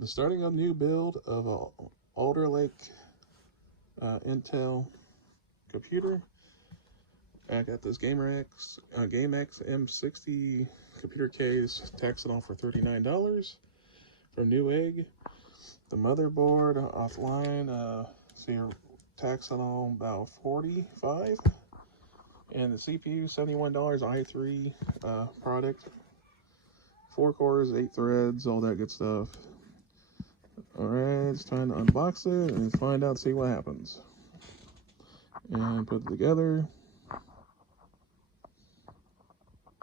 The starting a new build of a Alder Lake Intel computer. I got this Gamemax M60 computer case, taxing off for $39 from Newegg. The motherboard offline, so you're taxing on about $45, and the CPU $71 i3 product, 4 cores, 8 threads, all that good stuff. All right, it's time to unbox it and find out, see what happens, and put it together.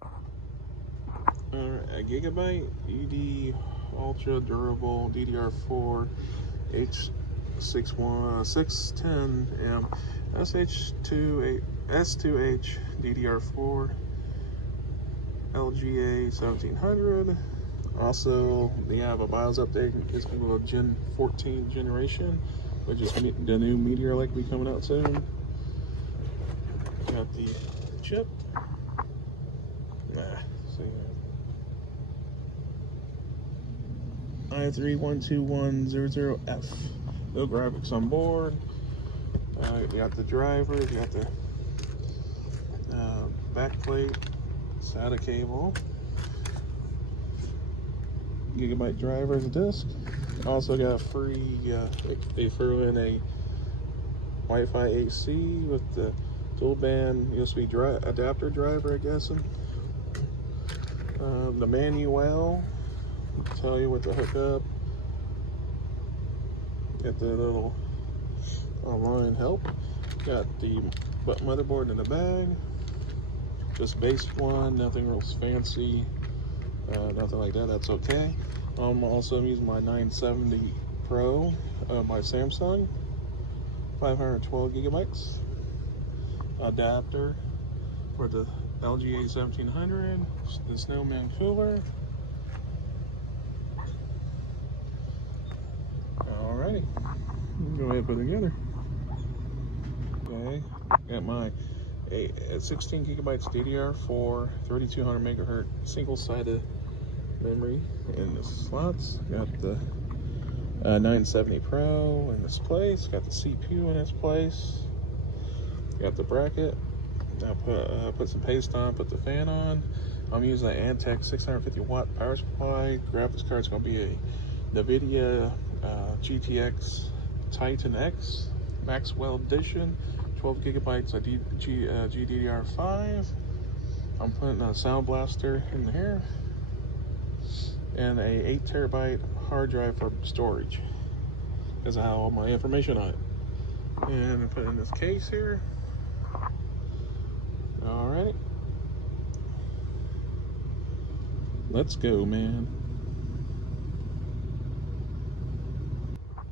All right, a Gigabyte ED Ultra Durable DDR4 H610M S2H DDR4 LGA 1700. Also, they have a BIOS update. It's going to go Gen 14 generation, which is the new Meteor Lake will be coming out soon. Got the chip. i3-12100F. No graphics on board. You got the drivers, you got the back plate, SATA cable, Gigabyte drivers disc. Also got a free, they threw in a Wi-Fi AC with the dual band USB adapter driver, I guess. The manual tell you what to hook up. Get the little online help. Got the motherboard in the bag. Just basic one, nothing real fancy, nothing like that. That's okay. I'm also using my 970 Pro by Samsung, 512 gigabytes. Adapter for the LGA 1700. The Snowman cooler. Alrighty, go ahead and put it together. Okay, got my 16 gigabytes DDR4, 3200 megahertz single-sided memory in the slots. Got the 970 Pro in this place. Got the CPU in its place. Got the bracket. Now put some paste on, put the fan on. I'm using an Antec 650 watt power supply. Graphics card's gonna be a NVIDIA GTX Titan X Maxwell Edition, 12 gigabytes of GDDR5. I'm putting a sound blaster in here and a 8 terabyte hard drive for storage, because I have all my information on it. And I put it in this case here. Alrighty, let's go, man.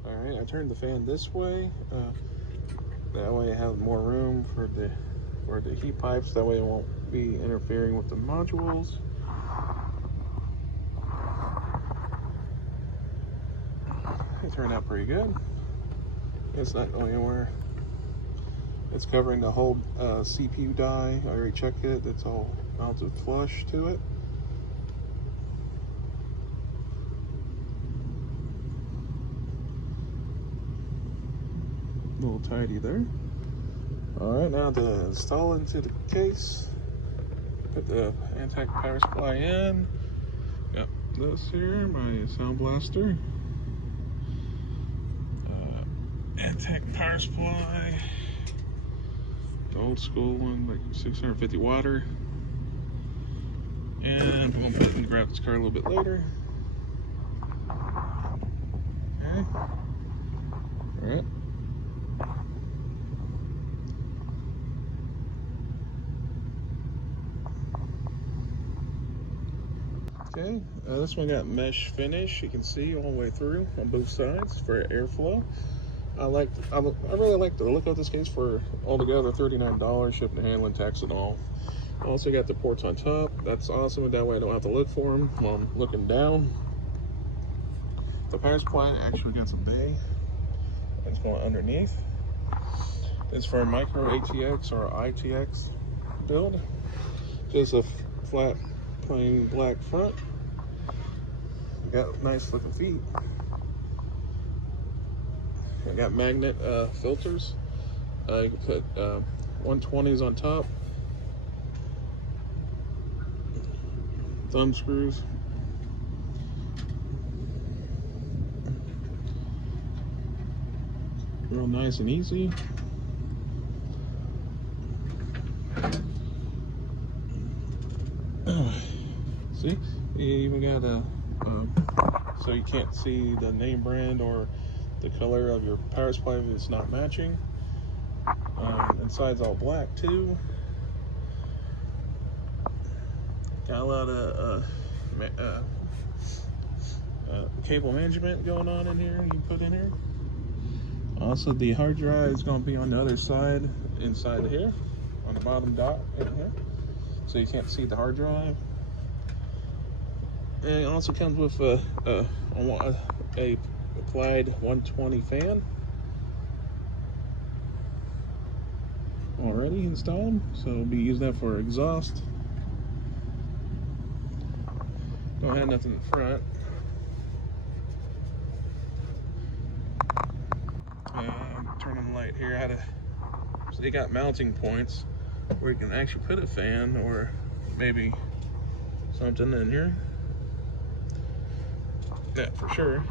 Alright, I turned the fan this way. That way I have more room for the heat pipes. That way it won't be interfering with the modules. It turned out pretty good. It's not going anywhere. It's covering the whole CPU die. I already checked it. It's all mounted flush to it. A little tidy there. Alright, now to install into the case. Put the Antec power supply in. Got this here, my sound blaster. Antec power supply. The old school one, like 650 watt. And we'll put it in the graphics card a little bit later. Okay. Alright. Okay, this one got mesh finish. You can see all the way through on both sides for airflow. I really like the look of this case for altogether $39, shipping and handling, tax and all. Also got the ports on top. That's awesome. That way I don't have to look for them while I'm looking down. The power supply actually got some bay. It's going underneath. It's for a micro ATX or ITX build. Just a flat, plain black front. Got nice looking feet. I got magnet filters. You can put 120s on top. Thumb screws. Real nice and easy. See, you even got a so you can't see the name brand or the color of your power supply if it's not matching. Inside's all black too. Got a lot of cable management going on in here. You can put in here. Also, the hard drive is going to be on the other side, inside of here, on the bottom dot in here, so you can't see the hard drive. And it also comes with a applied 120 fan already installed, so we'll be using that for exhaust. Don't have nothing in front. Turn on the light here. So they got mounting points where you can actually put a fan or maybe something in here. That for sure.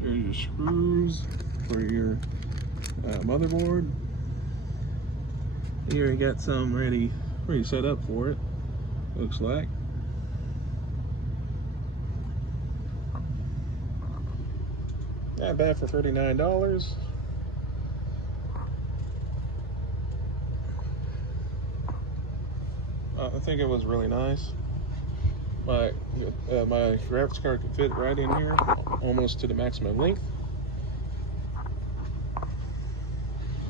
Here's your screws for your motherboard. Here you got some ready set up for it, looks like. Not bad for $39. I think it was really nice. My graphics card could fit right in here, almost to the maximum length.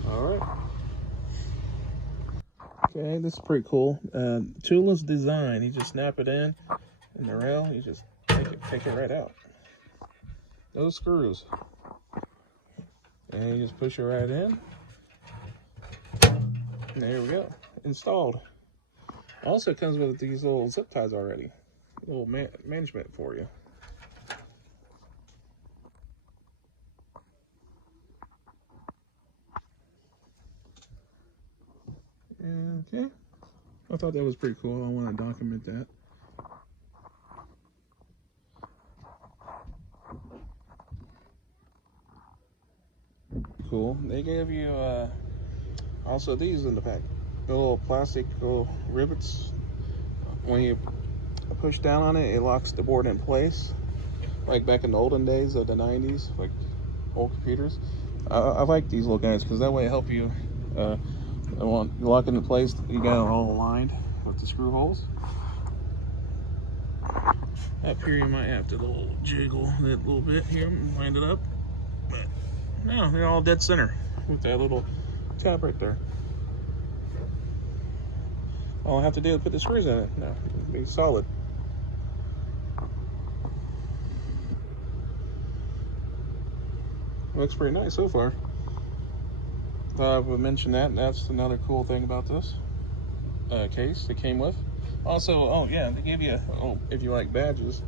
Alright. Okay, this is pretty cool. Toolless design. You just snap it in the rail, you just take it right out. No screws. And you just push it right in. And there we go. Installed. Also comes with these little zip ties already. A little management for you. Okay. I thought that was pretty cool. I want to document that. Cool. They gave you also these in the pack. The little plastic little rivets. When you push down on it, it locks the board in place. Like back in the olden days of the 90s, like old computers. I like these little guys because that way it help you. You lock it in place, you got it all aligned with the screw holes. Up here you might have to little jiggle it a little bit here and wind it up. But no, they're all dead center with that little tab right there. All I have to do is put the screws in it now. It'll be solid. Looks pretty nice so far. Thought I would mention that. That's another cool thing about this case it came with. Also, oh yeah, they gave you, if you like badges,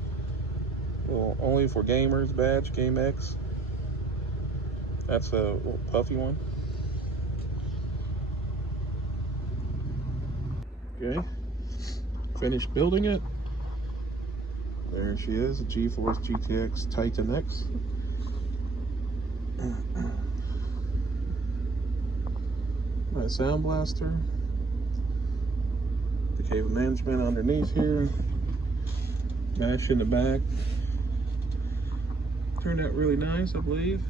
well, only for gamers badge, Gamemax. That's a little puffy one. Okay, finished building it. There she is, a GeForce GTX Titan X. My sound blaster, the cable management underneath here, mesh in the back. Turned out really nice, I believe.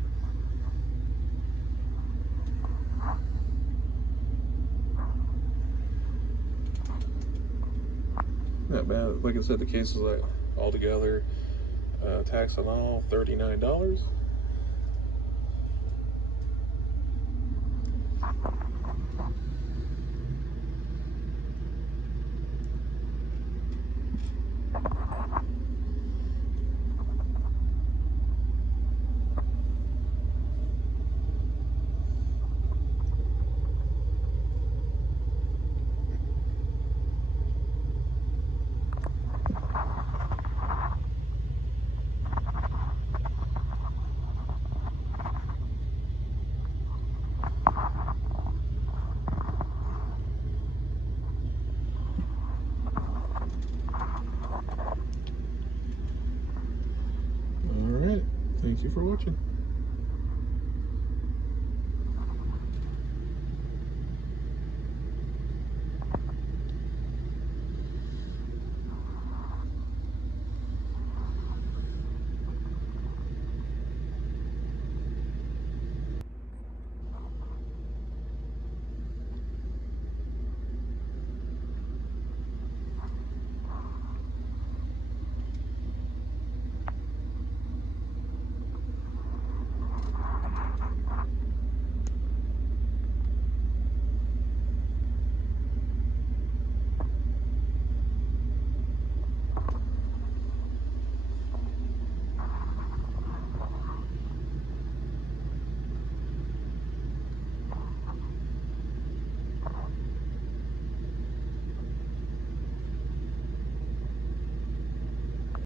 Not bad. Like I said, the case is like altogether, tax and all, $39. Thank you for watching.